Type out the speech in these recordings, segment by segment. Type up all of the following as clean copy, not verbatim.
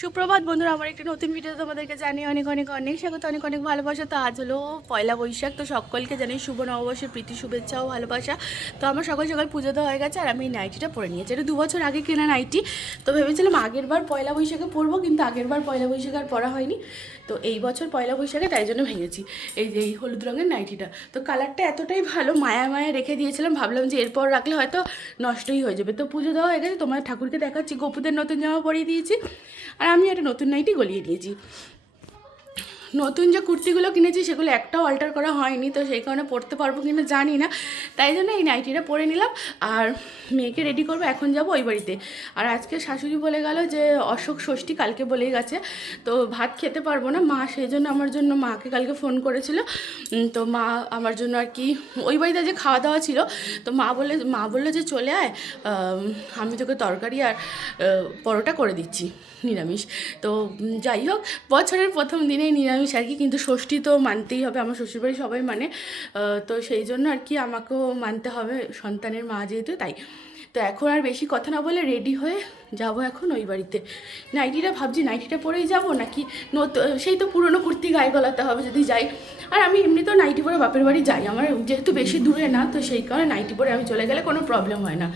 সুপ্রভাত বন্ধুরা, আমার একটা নতুন ভিডিও তোমাদেরকে জানিয়ে অনেক অনেক অনেক স্বাগত, অনেক অনেক ভালোবাসা। তো আজ হলো পয়লা বৈশাখ, তো সকলকে জানিয়ে শুভ নববর্ষের প্রীতি শুভেচ্ছা ও ভালোবাসা। তো আমার সকাল সকাল পুজো দেওয়া হয়ে গেছে আর আমি এই নাইটিটা পরে নিয়েছি। এটা 2 বছর আগে কেনা নাইটি। তো ভেবেছিলাম আগের বার পয়লা বৈশাখে পরবো, কিন্তু আগের বার পয়লা বৈশাখে আর পরা হয়নি। তো এই বছর পয়লা বৈশাখে তাই জন্য ভেঙেছি এই যে এই হলুদ রঙের নাইটিটা। তো কালারটা এতটাই ভালো, মায়া মায়া রেখে দিয়েছিলাম, ভাবলাম যে এরপর রাখলে হয়তো নষ্টই হয়ে যাবে। তো পুজো দেওয়া হয়ে গেছে, তোমার ঠাকুরকে দেখাচ্ছি, গোপুদের নতুন জামা পরিয়ে দিয়েছি আর আমি একটা নতুন নাইটি গলিয়ে নিয়েছি। নতুন যে কুর্তিগুলো কিনেছি সেগুলো একটাও অল্টার করা হয়নি, তো সেই কারণে পরতে পারবো কিনা জানি না, তাই জন্য এই নাইটিটা পরে নিলাম। আর মেয়েকে রেডি করবো, এখন যাব ওই বাড়িতে। আর আজকে শাশুড়ি বলে গেল যে অশোক ষষ্ঠী, কালকে বলেই গেছে, তো ভাত খেতে পারবো না মা, সেই জন্য আমার জন্য মাকে কালকে ফোন করেছিল। তো মা আমার জন্য আর কি ওই বাড়িতে যে খাওয়া দাওয়া ছিল, তো মা বললো যে চলে আয়, আমি তোকে তরকারি আর পরোটা করে দিচ্ছি নিরামিষ। তো যাই হোক, বছরের প্রথম দিনেই নিরামিষ আর কি, কিন্তু ষষ্ঠী তো মানতেই হবে, আমার শ্বশুরবাড়ি সবাই মানে, তো সেই জন্য আর কি আমাকেও মানতে হবে, সন্তানের মা যেহেতু, তাই। তো এখন আর বেশি কথা না বলে রেডি হয়ে যাব এখন ওই বাড়িতে। নাইটিটা ভাবছি নাইটিটা পরেই যাব নাকি নতুন, সেই তো পুরনো কুর্তি গায়ে গলাতে হবে যদি যাই। আর আমি এমনিতেও নাইটি পরে বাপের বাড়ি যাই, আমার যেহেতু বেশি দূরে না, তো সেই কারণে নাইটি পরে আমি চলে গেলে কোনো প্রবলেম হয় না।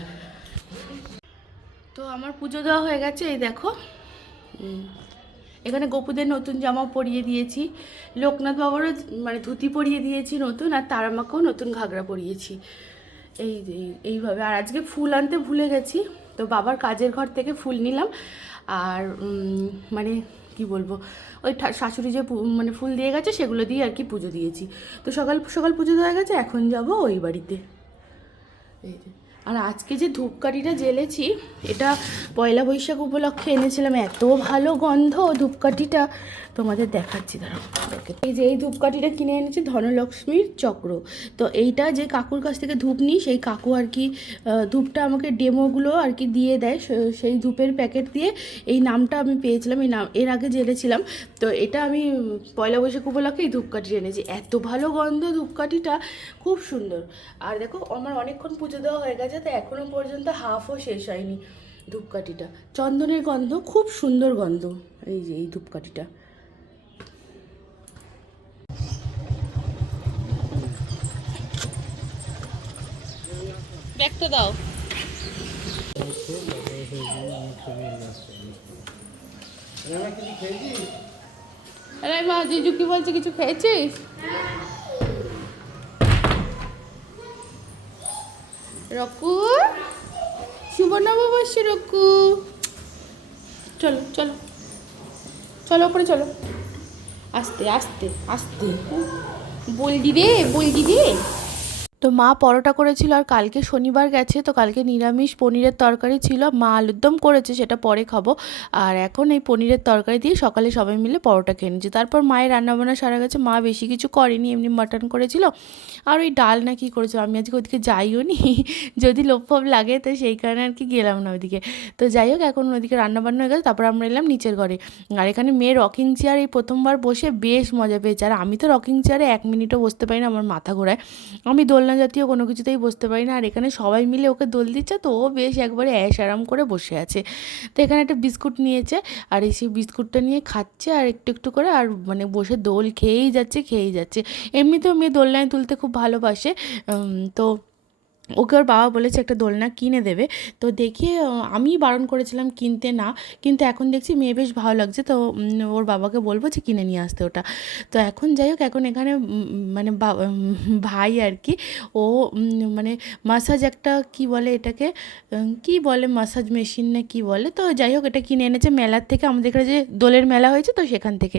তো আমার পুজো দেওয়া হয়ে গেছে, এই দেখো এখানে গোপুদের নতুন জামা পরিয়ে দিয়েছি, লোকনাথ বাবারও মানে ধুতি পরিয়ে দিয়েছি নতুন, আর তারামাকেও নতুন ঘাগরা পরিয়েছি এইভাবে। আর আজকে ফুল আনতে ভুলে গেছি, তো বাবার কাজের ঘর থেকে ফুল নিলাম। আর মানে কি বলবো, ওই শাশুড়ি যে মানে ফুল দিয়ে গেছে সেগুলো দিয়ে আর কি পুজো দিয়েছি। তো সকাল সকাল পুজো দেওয়া গেছে, এখন যাব ওই বাড়িতে। এই যে, আর আজকে যে ধূপকাঠিটা জ্বেলেছি, এটা পয়লা বৈশাখ উপলক্ষে এনেছিলাম, এত ভালো গন্ধ ধূপকাঠিটা, তোমাদের দেখাচ্ছি দাঁড়াও। এই যে এই ধূপকাঠিটা কিনে এনেছি ধনলক্ষ্মীর চক্র। তো এইটা যে কাকুর কাছ থেকে ধূপ নিই, সেই কাকু আর কি ধূপটা আমাকে ডেমোগুলো আর কি দিয়ে দেয়, সেই ধূপের প্যাকেট দিয়ে এই নামটা আমি পেয়েছিলাম, এই নাম এর আগে জেনেছিলাম। তো এটা আমি পয়লা বৈশাখ উপলক্ষে এই ধূপকাঠি এনেছি, এত ভালো গন্ধ ধূপকাঠিটা, খুব সুন্দর। আর দেখো আমার অনেকক্ষণ পুজো দেওয়া হয়ে গেছে, তো এখনও পর্যন্ত হাফও শেষ হয়নি ধূপকাঠিটা। চন্দনের গন্ধ, খুব সুন্দর গন্ধ এই যে এই ধূপকাঠিটা। ব্যাগটা দাও। আরে মা, জিজু কি বলছে, কিছু খেয়েছিস? রকু, শুভ নববর্ষ রকু, চলো চলো চলো ওপরে চলো, আস্তে আস্তে আস্তে, বলদি রে বলদি রে। তো মা পরোটা করেছিল, আর কালকে শনিবার গেছে, তো কালকে নিরামিষ পনিরের তরকারি ছিল, মা আলুর দম করেছে, সেটা পরে খাবো। আর এখন এই পনিরের তরকারি দিয়ে সকালে সবাই মিলে পরোটা খেয়ে নিচ্ছি। তারপর মায়ের রান্নাবান্না সারা গেছে, মা বেশি কিছু করেনি, এমনি মাটন করেছিল আর ওই ডাল না কি করেছিল। আমি আজকে ওদিকে যাইও নি, যদি লোভ ফোভ লাগে, তো সেই কারণে আর কি গেলাম না ওইদিকে। তো যাই হোক, এখন ওইদিকে রান্নাবান্না হয়ে গেছে, তারপর আমরা এলাম নিচের ঘরে। আর এখানে মেয়ে রকিং চেয়ার এই প্রথমবার বসে বেশ মজা পেয়েছে। আর আমি তো রকিং চেয়ারে 1 মিনিটও বসতে পারি না, আমার মাথা ঘোরায়, আমি দোলনা জাতীয় কোনো কিছুতেই বসতে পারি না। আর এখানে সবাই মিলে ওকে দোল দিচ্ছে, তো ও বেশ একবারে অ্যাশ আরাম করে বসে আছে। তো এখানে একটা বিস্কুট নিয়েছে, আর এই সেই বিস্কুটটা নিয়ে খাচ্ছে আর একটু একটু করে, আর মানে বসে দোল খেয়েই যাচ্ছে। এমনিতেও মেয়ে দোলনায় তুলতে খুব ভালোবাসে। তো ওকে ওর বাবা বলেছে একটা দোলনা কিনে দেবে, তো দেখি আমি বারণ করেছিলাম কিনতে না, কিন্তু এখন দেখছি মেয়ে বেশ ভালো লাগছে, তো ওর বাবাকে বলবো যে কিনে নিয়ে আসতে ওটা। তো এখন যাই হোক, এখন এখানে মানে ভাই আর কি, ও মানে মাসাজ একটা কি বলে এটাকে, কি বলে মাসাজ মেশিন না কি বলে, তো যাই হোক এটা কিনে এনেছে মেলার থেকে, আমাদের এখানে যে দোলের মেলা হয়েছে তো সেখান থেকে।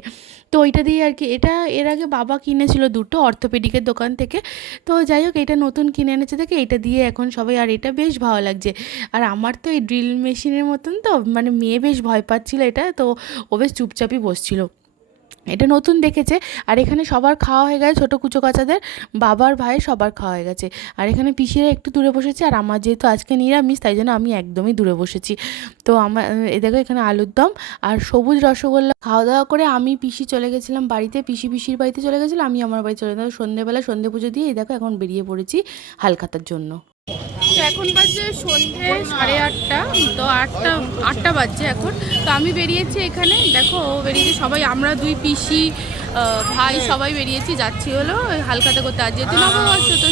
তো ওইটা দিয়ে আর কি, এটা এর আগে বাবা কিনেছিল দুটো অর্থোপেডিকের দোকান থেকে। তো যাই হোক এটা নতুন কিনে এনেছে দেখে এটা দিয়ে এখন সবাই, আর এটা বেশ ভালো লাগছে। আর আমার তো এই ড্রিল মেশিনের মতন, তো মানে মেয়ে বেশ ভয় পাচ্ছিল এটা, তো ও বেশ চুপচাপই বসছিল, এটা নতুন দেখেছে। আর এখানে সবার খাওয়া হয়ে গেছে, ছোটো কুচো কাচাদের, বাবার ভাই সবার খাওয়া হয়ে গেছে। আর এখানে পিসিরা একটু দূরে বসেছে, আর আমার যেহেতু আজকে নিরামিষ তাই জন্য আমি একদমই দূরে বসেছি। তো আমার এ দেখো এখানে আলুর দম আর সবুজ রসগোল্লা খাওয়া দাওয়া করে আমি পিসি চলে গেছিলাম বাড়িতে, পিসির বাড়িতে চলে গেছিলাম, আমি আমার বাড়ি চলে গেলাম সন্ধ্যেবেলা, সন্ধ্যে পুজো দিয়ে এই দেখো এখন বেরিয়ে পড়েছি হালখাতার জন্য। তো এখন বাজে সন্ধে 8:30, তো আটটা বাজছে এখন। তো আমি বেরিয়েছি এখানে, দেখো ও বেরিয়েছি, সবাই আমরা দুই পিসি ভাই সবাই বেরিয়েছি, যাচ্ছি হলো হালখাতা করতে। আর যেহেতু নববর্ষ, তো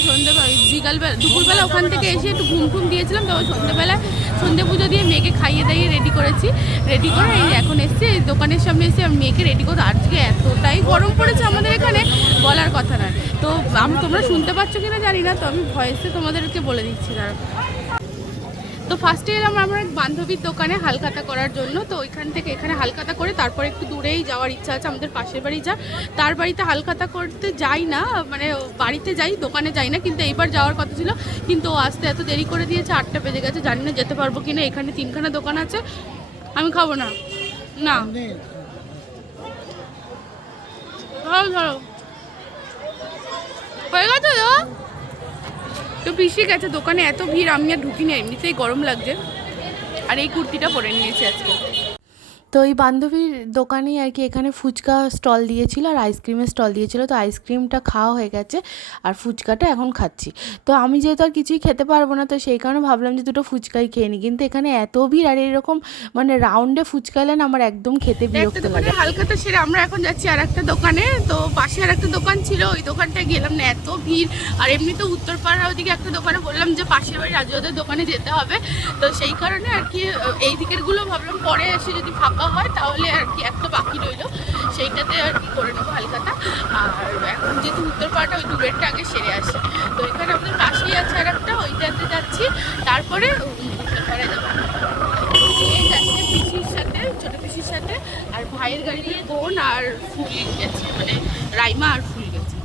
বিকালবেলা দুপুরবেলা ওখান থেকে এসে একটু ঘুম দিয়েছিলাম, তো সন্ধ্যেবেলায় সন্ধে পুজো দিয়ে মেয়েকে খাইয়ে দাইয়ে রেডি করেছি। রেডি করে এই এখন এসছি দোকানের সামনে এসে মেয়েকে রেডি করতে। আজকে এতটাই গরম পড়েছে আমাদের এখানে, বলার কথা নয়। তো তোমরা শুনতে পাচ্ছ কিনা জানি না, তো আমি ভয়েসে তোমাদেরকে বলে দিচ্ছি তার। তো ফার্স্টে এলাম আমার এক বান্ধবীর দোকানে হালখাতা করার জন্য। তো ওইখান থেকে এখানে হালখাতা করে তারপর একটু দূরেই যাওয়ার ইচ্ছা আছে, আমাদের পাশের বাড়ি যা, তার বাড়িতে হালখাতা করতে যাই না, মানে বাড়িতে যাই, দোকানে যাই না। কিন্তু এইবার যাওয়ার কথা ছিল, কিন্তু ও আসতে এত দেরি করে দিয়েছে, 8টা বেজে গেছে, জানি না যেতে পারবো কিনা। এখানে 3খানা দোকান আছে, আমি খাবো না। না ধরো ধরো হয়ে গেছে তো। তো পিসি গেছে দোকানে, এত ভিড়, আমি আর ঢুকিনি, এমনিতেই গরম লাগছে। আর এই কুর্তিটা পরে নিয়েছি আজকে। তো এই বান্ধবীর দোকানেই আর কি এখানে ফুচকা স্টল দিয়েছিল আর আইসক্রিমের স্টল দিয়েছিল। তো আইসক্রিমটা খাওয়া হয়ে গেছে আর ফুচকাটা এখন খাচ্ছি। তো আমি যেহেতু আর কিছুই খেতে পারবো না, তো সেই কারণে ভাবলাম যে দুটো ফুচকাই খেয়ে নিই। কিন্তু এখানে এত ভিড়, আর এরকম মানে রাউন্ডে ফুচকা এলেন আমার একদম খেতে বিরক্ত লাগে। হালখাতা সেরে আমরা এখন যাচ্ছি আর একটা দোকানে। তো পাশে আর একটা দোকান ছিল, ওই দোকানটায় গেলাম না, এত ভিড়। আর এমনি তো উত্তরপাড়া ওইদিকে একটা দোকানে বললাম যে পাশের বাড়ি রাজুদার দোকানে যেতে হবে, তো সেই কারণে আর কি এই দিকেরগুলো ভাবলাম পরে এসে যদি ফাঁকা হয় তাহলে আর কি একটা বাকি রইলো, সেইটাতে আর কি করে নেবো হালখাতা। আর এখন যেহেতু উত্তরপাড়াটা ওই দূরেরটা আগে সেরে আসে, তো এখানে আমাদের পাশেই আছে আর একটা, ওইটাতে যাচ্ছি, তারপরে উত্তরপাড়ায় যাবো। এই যাচ্ছে পিসির সাথে, ছোটো পিসির সাথে, আর ভাইয়ের গাড়ি নিয়ে বোন আর ফুল গেছে, মানে রাইমা আর ফুল গেছে।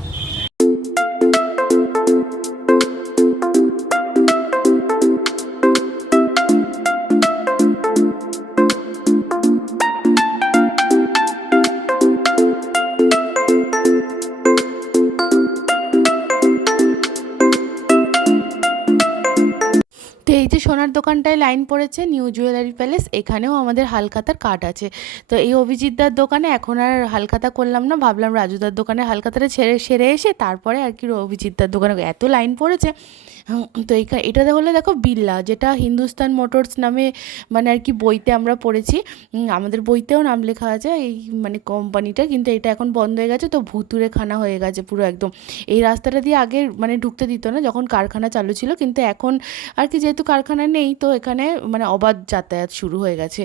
তো এই যে সোনার দোকানটায় লাইন পড়েছে নিউ জুয়েলারি প্যালেস, এখানেও আমাদের হালখাতার কার্ড আছে। তো এই অভিজিৎদার দোকানে এখন আর হালখাতা করলাম না, ভাবলাম রাজুদার দোকানে হালখাতাটা সেরে এসে তারপরে আর কি অভিজিৎদার দোকানে, এত লাইন পড়েছে। তো এটাতে হলে দেখো বিড়লা, যেটা হিন্দুস্তান মোটরস নামে মানে আর কি বইতে আমরা পড়েছি, আমাদের বইতেও নাম লেখা আছে এই মানে কোম্পানিটা, কিন্তু এটা এখন বন্ধ হয়ে গেছে। তো ভুতুরে খানা হয়ে গেছে পুরো একদম। এই রাস্তাটা দিয়ে আগে মানে ঢুকতে দিত না যখন কারখানা চালু ছিল, কিন্তু এখন আর কি যেহেতু কারখানা নেই, তো এখানে মানে অবাধ যাতায়াত শুরু হয়ে গেছে।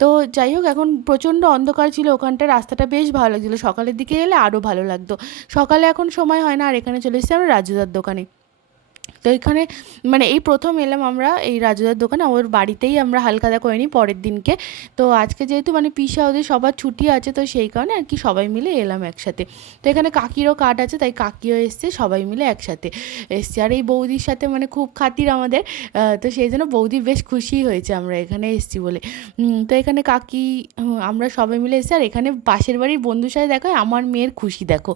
তো যাই হোক, এখন প্রচণ্ড অন্ধকার ছিল ওখানটা, রাস্তাটা বেশ ভালো লাগছিলো, সকালের দিকে এলে আরও ভালো লাগতো। সকালে এখন সময় হয় না, আর এখানে চলে এসেছি আমরা রাজুদার দোকানে। তো এখানে মানে এই প্রথম এলাম আমরা এই রাজুদার দোকানে, ওর বাড়িতেই আমরা হালখাতা করে নিই পরের দিনকে। তো আজকে যেহেতু মানে পিসা ওদের সবার ছুটি আছে, তো সেই কারণে আর কি সবাই মিলে এলাম একসাথে। তো এখানে কাকিরও কার্ড আছে, তাই কাকিও এসছে, সবাই মিলে একসাথে এসছে। আর এই বৌদির সাথে মানে খুব খাতির আমাদের, তো সেই জন্য বৌদি বেশ খুশি হয়েছে আমরা এখানে এসছি বলে। তো এখানে কাকি আমরা সবাই মিলে এসছি। আর এখানে পাশের বাড়ির বন্ধুর সাথে দেখা হয়, আমার মেয়ের খুশি দেখো।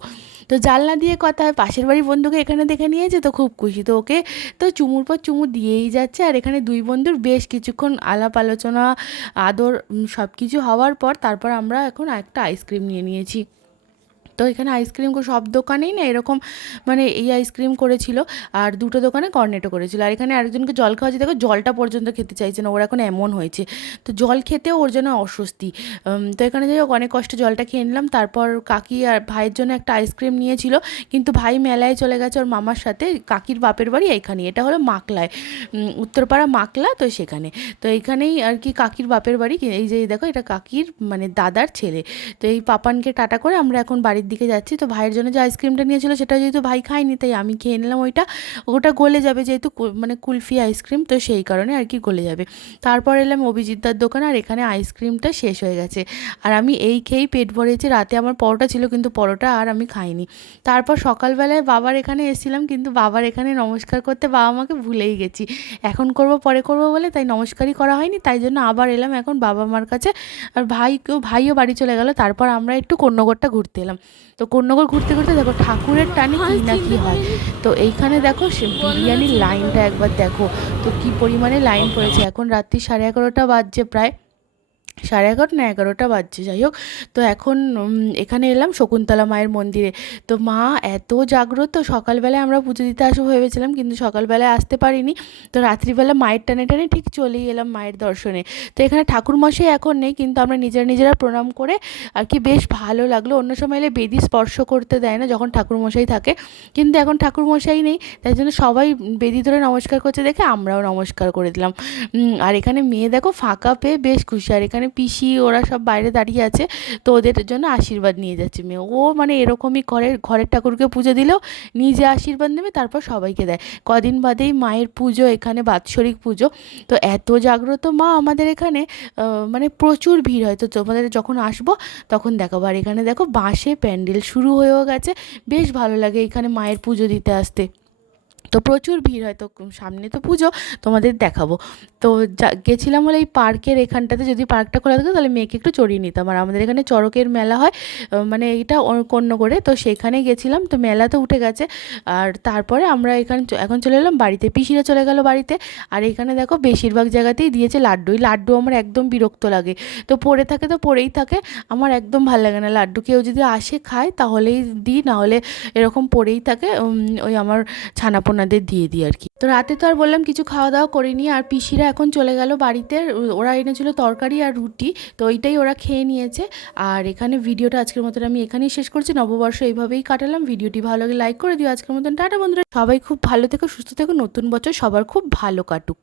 তো জানলা দিয়ে কথা হয়, পাশের বাড়ির বন্ধুকে এখানে দেখে নিয়েছে, তো খুব খুশি। তো ওকে তো চুমুর পর চুমু দিয়েই যাচ্ছে। আর এখানে দুই বন্ধুর বেশ কিছুক্ষণ আলাপ আলোচনা আদর সব কিছু হওয়ার পর তারপর আমরা এখন একটা আইসক্রিম নিয়ে নিয়েছি। তো এখানে আইসক্রিম সব দোকানেই না এরকম মানে এই আইসক্রিম করেছিল, আর দুটো দোকানে কর্নেটো করেছিল। আর এখানে আরেকজনকে জল খাওয়াচ্ছি, দেখো জলটা পর্যন্ত খেতে চাইছে না, ওর এখন এমন হয়েছে, তো জল খেতেও ওর জন্য অস্বস্তি। তো এখানে যাই হোক অনেক কষ্টে জলটা খেয়ে নিলাম। তারপর কাকি আর ভাইয়ের জন্য একটা আইসক্রিম নিয়েছিল, কিন্তু ভাই মেলায় চলে গেছে ওর মামার সাথে, কাকির বাপের বাড়ি এইখানে, এটা হলো মাকলায়, উত্তরপাড়া মাকলা, তো সেখানে। তো এইখানেই আর কি কাকির বাপের বাড়ি। এই যে দেখো এটা কাকির মানে দাদার ছেলে। তো এই পাপানকে টাটা করে আমরা এখন বাড়ির দিকে যাচ্ছি। তো ভাইয়ের জন্য যে আইসক্রিমটা নিয়েছিল সেটা যেহেতু ভাই খায়নি, তাই আমি খেয়ে নিলাম ওটা গলে যাবে, যেহেতু মানে কুলফি আইসক্রিম, তো সেই কারণে আর কি গলে যাবে। তারপর এলাম অভিজিৎদার দোকান, আর এখানে আইসক্রিমটা শেষ হয়ে গেছে, আর আমি এই খেয়েই পেট ভরেছি। রাতে আমার পরোটা ছিল, কিন্তু পরোটা আর আমি খাইনি। তারপর সকালবেলায় বাবার এখানে এসেছিলাম, কিন্তু বাবার এখানে নমস্কার করতে বাবা মাকে ভুলেই গেছি, এখন করব পরে করব বলে, তাই নমস্কারই করা হয়নি। তাই জন্য আবার এলাম এখন বাবা মার কাছে। আর ভাইও বাড়ি চলে গেল। তারপর আমরা একটু কন্যগড়টা ঘুরতে এলাম। তো কন্যগড় ঘুরতে ঘুরতে দেখো ঠাকুরের টানে কী না কী হয়। তো এইখানে দেখো বিরিয়ানির লাইনটা একবার দেখো, তো কী পরিমাণে লাইন পড়েছে। এখন রাত্রি 11:30 বাজছে প্রায়। 11:30 না 11টা বাজছে, যাই হোক। তো এখন এখানে এলাম শকুন্তলা মায়ের মন্দিরে। তো মা এত জাগ্রত, সকালবেলায় আমরা পুজো দিতে আসবো ভেবেছিলাম, কিন্তু সকালবেলায় আসতে পারিনি। তো রাত্রিবেলা মায়ের টানে টানে ঠিক চলেই এলাম মায়ের দর্শনে। তো এখানে ঠাকুরমশাই এখন নেই, কিন্তু আমরা নিজেরা প্রণাম করে আর কি বেশ ভালো লাগলো। অন্য সময় এলে বেদি স্পর্শ করতে দেয় না যখন ঠাকুরমশাই থাকে, কিন্তু এখন ঠাকুরমশাই নেই, তাই জন্য সবাই বেদি ধরে নমস্কার করছে দেখে আমরাও নমস্কার করে দিলাম। আর এখানে মেয়ে দেখো ফাঁকা পেয়ে বেশ খুশি। আর এখানে পিসি ওরা সব বাইরে দাঁড়িয়ে আছে, তো ওদের জন্য আশীর্বাদ নিয়ে যাচ্ছে মেয়ে। ও মানে এরকমই ঘরের ঠাকুরকে পুজো দিলেও নিজে আশীর্বাদ নেবে, তারপর সবাইকে দেয়। কদিন বাদেই মায়ের পুজো, এখানে বাৎসরিক পুজো। তো এত জাগ্রত মা আমাদের এখানে, মানে প্রচুর ভিড় হয়। তো তোমাদের যখন আসবো তখন দেখাবো। আর এখানে দেখো বাঁশে প্যান্ডেল শুরু হয়েও গেছে, বেশ ভালো লাগে এখানে মায়ের পুজো দিতে আসতে। তো প্রচুর ভিড় হয়। তো সামনে তো পুজো, তোমাদের দেখাবো। তো গেছিলাম হলে এই পার্কের এখানটাতে, যদি পার্কটা খোলা থাকতো তাহলে মেয়েকে একটু চড়িয়ে নিতাম। আর আমাদের এখানে চড়কের মেলা হয়, মানে এটা অন্য করে, তো সেখানে গেছিলাম। তো মেলা তো উঠে গেছে। আর তারপরে আমরা এখন চলে এলাম বাড়িতে, পিসিরা চলে গেল বাড়িতে। আর এখানে দেখো বেশিরভাগ জায়গাতেই দিয়েছে লাড্ডু। এই লাড্ডু আমার একদম বিরক্ত লাগে, তো পড়ে থাকে তো পড়েই থাকে, আমার একদম ভালো লাগে না লাড্ডু। কেউ যদি আসে খায় তাহলেই দিই, নাহলে এরকম পড়েই থাকে। ওই আমার ছানাপোনাদের দিয়ে দিই আর কি। তো রাতে তো আর বললাম কিছু খাওয়া দাওয়া করিনি। আর পিসিরা এখন চলে গেল বাড়িতে, ওরা এনেছিল তরকারি আর রুটি, তো ওইটাই ওরা খেয়ে নিয়েছে। আর এখানে ভিডিওটা আজকের মতন আমি এখানেই শেষ করছি। নববর্ষ এইভাবেই কাটালাম। ভিডিওটি ভালো লাগে লাইক করে দিও। আজকের মতন টাটা বন্ধুরা, সবাই খুব ভালো থেকো, সুস্থ থেকো, নতুন বছর সবার খুব ভালো কাটুক।